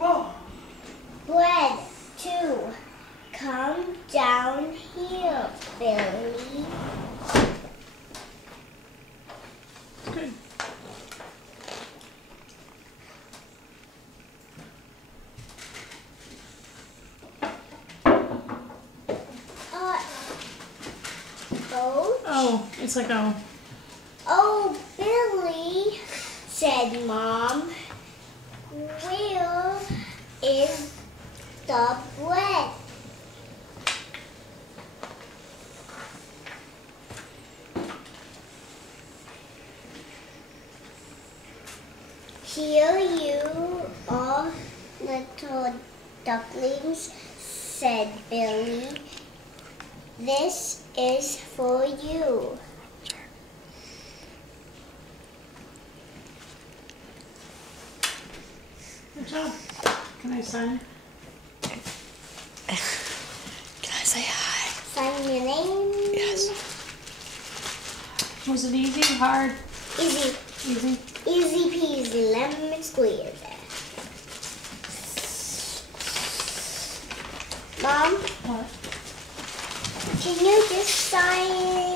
Whoa. Bread 2. Come down here, Billy. Good. Goat. Oh, it's like a... Oh, Billy, said Mom. Where is the bread? Here you are, little ducklings, said Billy. This is for you. Good job. Can I sign? Can I say hi? Sign your name. Yes. Was it easy? Hard? Easy. Easy? Easy peasy, lemon squeeze. Mom, What? can you just sign